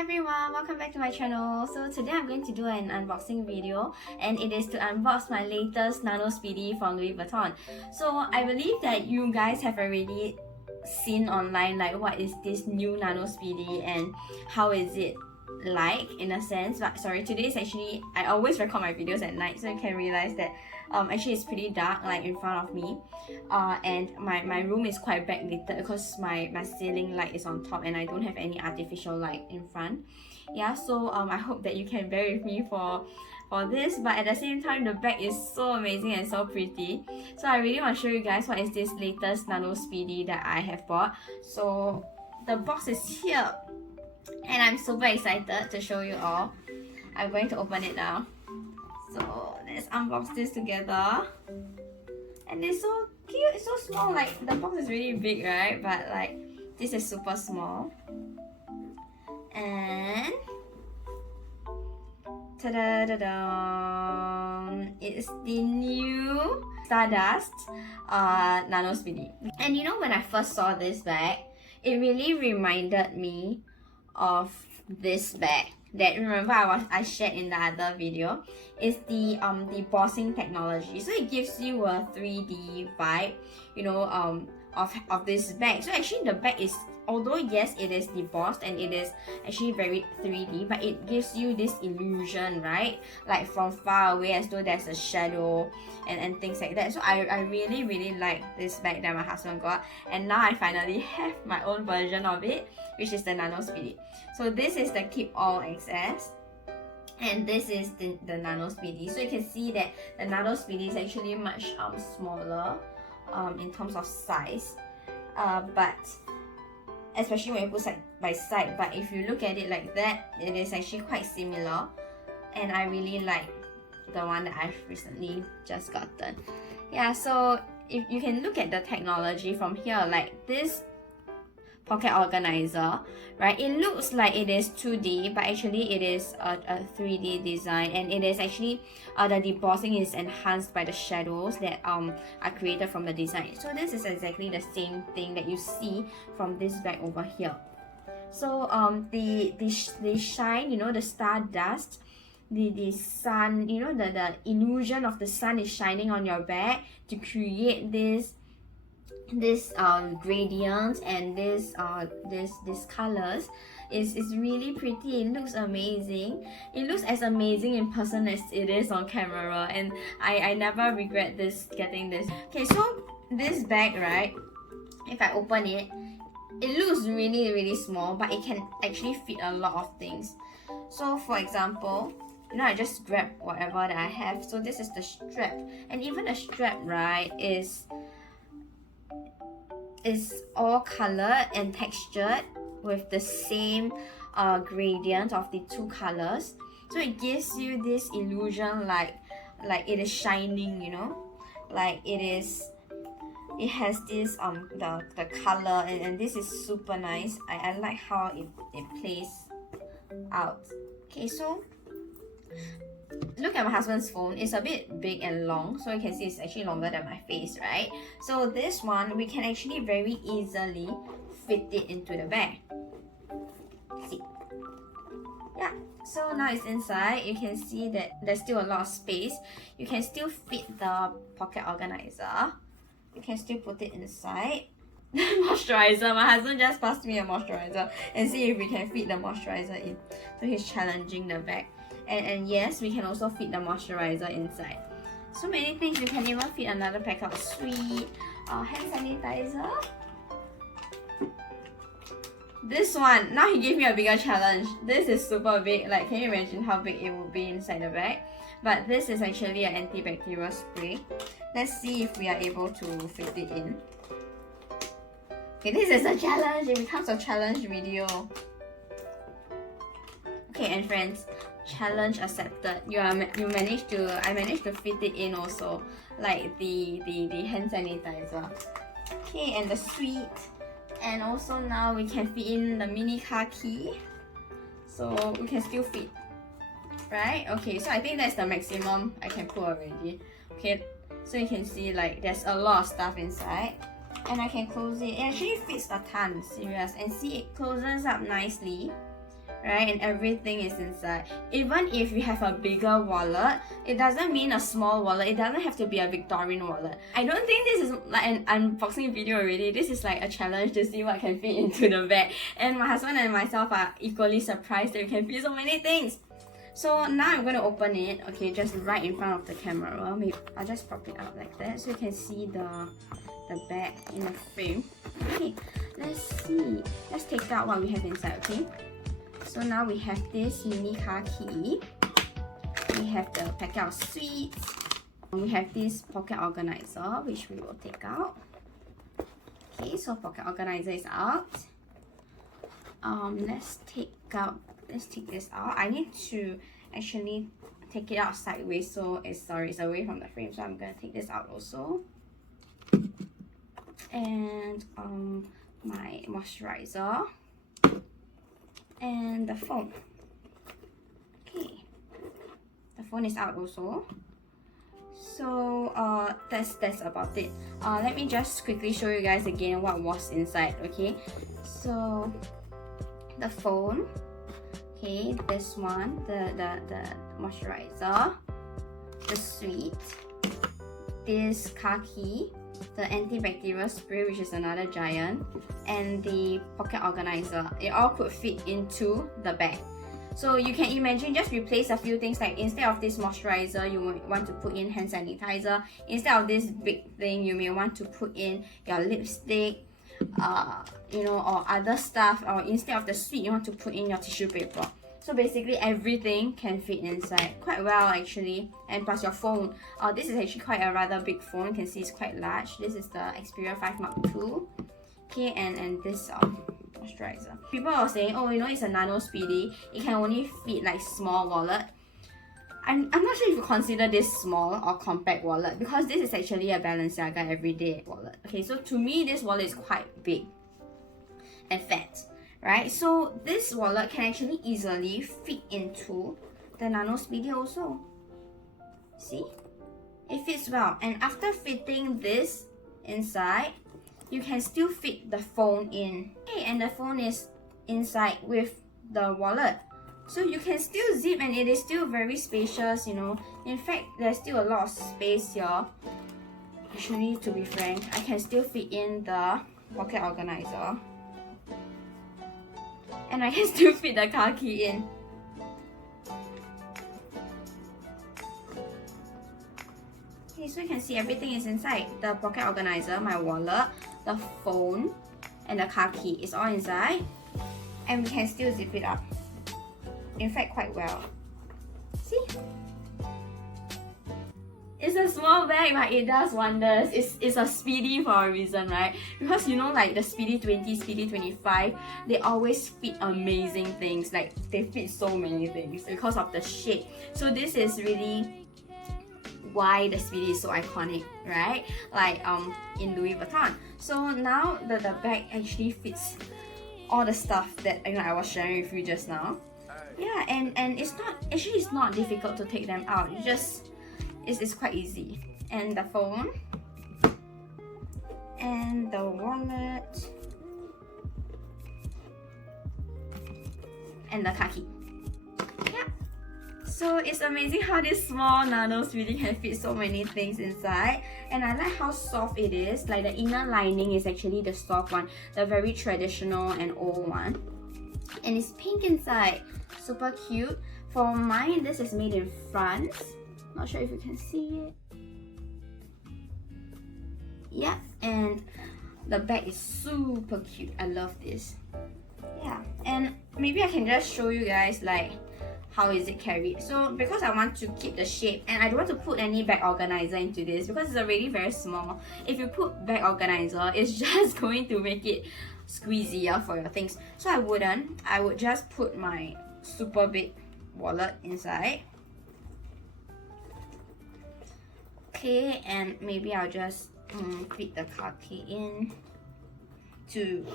Hi everyone, welcome back to my channel. So today I'm going to do an unboxing video, and it is to unbox my latest Nano Speedy from Louis Vuitton. So I believe that you guys have already seen online like what is this new Nano Speedy and how is it like in a sense. But sorry, today is actually, I always record my videos at night, so you can realize that actually it's pretty dark like in front of me, and my room is quite backlit because my ceiling light is on top and I don't have any artificial light in front. Yeah, so I hope that you can bear with me for this, but at the same time the bag is so amazing and so pretty. So I really want to show you guys what is this latest Nano Speedy that I have bought. So the box is here and I'm super excited to show you all. I'm going to open it now. So let's unbox this together. And it's so cute, it's so small. Like the box is really big, right? But like this is super small. And ta-da-da-da! It's the new Stardust Nano Speedy. And you know, when I first saw this bag, it really reminded me of this bag that remember I shared in the other video. Is the bossing technology. So it gives you a 3D vibe, you know, of this bag. So actually the bag is, although yes it is debossed and it is actually very 3D, but it gives you this illusion, right? Like from far away as though there's a shadow and things like that. So I really like this bag that my husband got, and now I finally have my own version of it, which is the Nano Speedy. So this is the Keep All XS, and this is the Nano Speedy. So you can see that the Nano Speedy is actually much smaller in terms of size, but especially when you put side by side. But if you look at it like that, it is actually quite similar, and I really like the one that I've recently just gotten. Yeah, so if you can look at the technology from here, like this pocket organizer, right? It looks like it is 2D, but actually it is a 3D design, and it is actually the debossing is enhanced by the shadows that are created from the design. So this is exactly the same thing that you see from this bag over here. So the shine, you know, the stardust, the sun, you know, the illusion of the sun is shining on your bag to create this gradient and this colors is really pretty. It looks amazing. It looks as amazing in person as it is on camera, and I never regret getting this. Okay, so this bag, right, if I open it, it looks really small, but it can actually fit a lot of things. So for example, you know, I just grab whatever that I have. So this is the strap, and even the strap, right, is all colored and textured with the same gradient of the two colors. So it gives you this illusion like it is shining, you know, like it has this the color, and this is super nice. I like how it plays out. Okay, so look at my husband's phone. It's a bit big and long, so you can see it's actually longer than my face, right? So this one, we can actually very easily fit it into the bag. See? Yeah, so now it's inside. You can see that there's still a lot of space. You can still fit the pocket organizer. You can still put it inside. Moisturizer, my husband just passed me a moisturizer, and see if we can fit the moisturizer in. So he's challenging the bag. And yes, we can also fit the moisturizer inside. So many things. You can even fit another pack of sweet hand sanitizer. This one, now he gave me a bigger challenge. This is super big. Like, can you imagine how big it would be inside the bag? But this is actually an antibacterial spray. Let's see if we are able to fit it in. Okay, this is a challenge. It becomes a challenge video. Okay, and friends, challenge accepted. I managed to fit it in also, like the hand sanitizer. Okay, and the sweet, and also now we can fit in the mini car key, so we can still fit, right? Okay, so I think that's the maximum I can put already. Okay, so you can see like there's a lot of stuff inside, and I can close it. It actually fits a ton, serious, and see it closes up nicely. right? And everything is inside. Even if you have a bigger wallet, it doesn't mean a small wallet. It doesn't have to be a Victorian wallet. I don't think this is like an unboxing video already. This is like a challenge to see what can fit into the bag. And my husband and myself are equally surprised that we can fit so many things. So now I'm going to open it, okay, just right in front of the camera. Maybe I'll just prop it up like that so you can see the bag in the frame. Okay, let's see. Let's take out what we have inside, okay? So now we have this mini car key. We have the packet of sweets. We have this pocket organizer, which we will take out. Okay, so pocket organizer is out. Let's take this out. I need to actually take it out sideways, so it's away from the frame. So I'm gonna take this out also. And my moisturizer and the phone. Okay, the phone is out also. So that's about it. Let me just quickly show you guys again what was inside. Okay, so the phone, okay, this one, the moisturizer, the sweet, this car key, the antibacterial spray, which is another giant, and the pocket organizer. It all could fit into the bag. So you can imagine, just replace a few things, like instead of this moisturizer, you might want to put in hand sanitizer. Instead of this big thing, you may want to put in your lipstick, you know, or other stuff. Or instead of the sweet, you want to put in your tissue paper. So basically everything can fit inside quite well actually. And plus your phone. This is actually quite a rather big phone. You can see it's quite large. This is the Xperia 5 Mark II. Okay, and this moisturizer. People are saying, oh, you know, it's a nano speedy. It can only fit like small wallet. I'm not sure if you consider this small or compact wallet, because this is actually a Balenciaga everyday wallet. Okay, so to me this wallet is quite big and fat, right? So this wallet can actually easily fit into the Nano Speedy also. See? It fits well. And after fitting this inside, you can still fit the phone in. Okay, and the phone is inside with the wallet. So you can still zip and it is still very spacious, you know. In fact, there's still a lot of space here. Actually, to be frank, I can still fit in the pocket organizer. And I can still fit the car key in. Okay, so you can see everything is inside. The pocket organizer, my wallet, the phone, and the car key is all inside. And we can still zip it up. In fact, quite well. See? It's a small bag, but it does wonders. It's a Speedy for a reason, right? Because you know, like the Speedy 20, Speedy 25, they always fit amazing things. Like they fit so many things because of the shape. So this is really why the Speedy is so iconic, right? Like in Louis Vuitton. So now the bag actually fits all the stuff that I was sharing with you just now. Yeah, and it's not difficult to take them out. It's quite easy. And the phone, and the wallet, and the car key. Yeah. So it's amazing how this small nanos really can fit so many things inside. And I like how soft it is. Like the inner lining is actually the soft one, the very traditional and old one. And it's pink inside. Super cute. For mine, this is made in France. Not sure if you can see it. Yeah, and the bag is super cute. I love this. Yeah, and maybe I can just show you guys like how is it carried. So because I want to keep the shape and I don't want to put any bag organizer into this because it's already very small. If you put bag organizer, it's just going to make it squeezier for your things. So I wouldn't. I would just put my super big wallet inside. Okay, and maybe I'll just fit the car key in to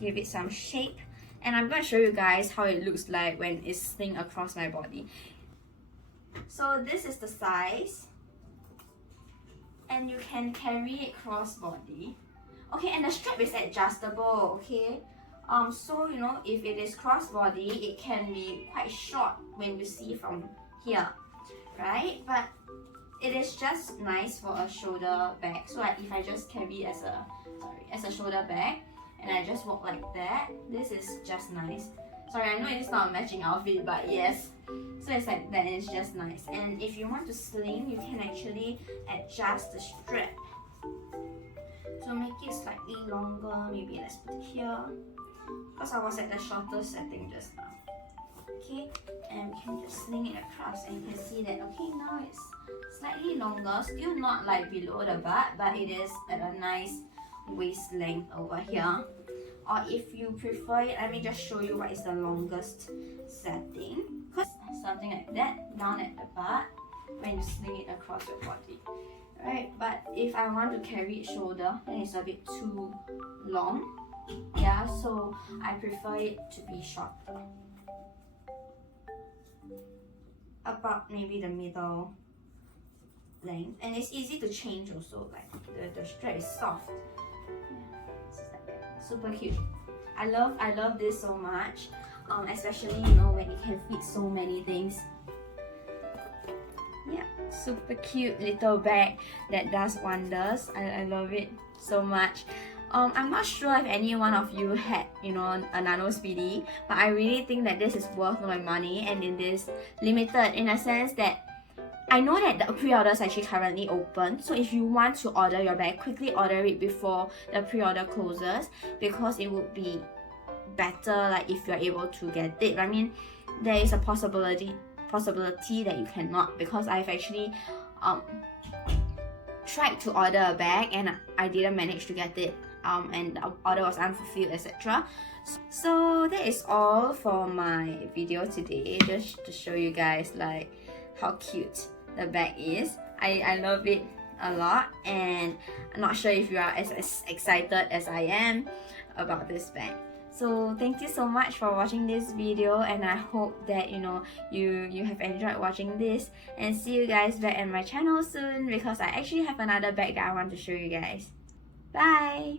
give it some shape. And I'm going to show you guys how it looks like when it's slung across my body. So this is the size. And you can carry it cross body. Okay, and the strap is adjustable, okay? So you know, if it is crossbody, it can be quite short when you see from here, right? But it is just nice for a shoulder bag. So like if I just carry as a shoulder bag and I just walk like that, this is just nice. Sorry, I know it's not a matching outfit, but yes. So it's like that and it's just nice. And if you want to sling, you can actually adjust the strap. So make it slightly longer, maybe let's put it here. Because I was at the shorter setting just now. Okay, and we can just sling it across and you can see that, okay, now it's slightly longer, still not like below the butt, but it is at a nice waist length over here. Or if you prefer it, let me just show you what is the longest setting. Something like that, down at the butt, when you sling it across your body. Right, but if I want to carry it shoulder, then it's a bit too long. Yeah, so I prefer it to be shorter. About maybe the middle length, and it's easy to change also, like the strap is soft. Yeah, it's just like that. Super cute. I love this so much, especially you know when it can fit so many things. Yeah, super cute little bag that does wonders. I love it so much. I'm not sure if any one of you had, you know, a Nano Speedy, but I really think that this is worth my money, and it is limited in a sense that I know that the pre-orders are actually currently open. So if you want to order your bag, quickly order it before the pre-order closes, because it would be better like if you're able to get it. I mean, there is a possibility that you cannot, because I've actually tried to order a bag and I didn't manage to get it. And the order was unfulfilled, etc. So that is all for my video today, just to show you guys like how cute the bag is. I love it a lot, and I'm not sure if you are as excited as I am about this bag. So thank you so much for watching this video, and I hope that you know you have enjoyed watching this, and see you guys back at my channel soon, because I actually have another bag that I want to show you guys. Bye!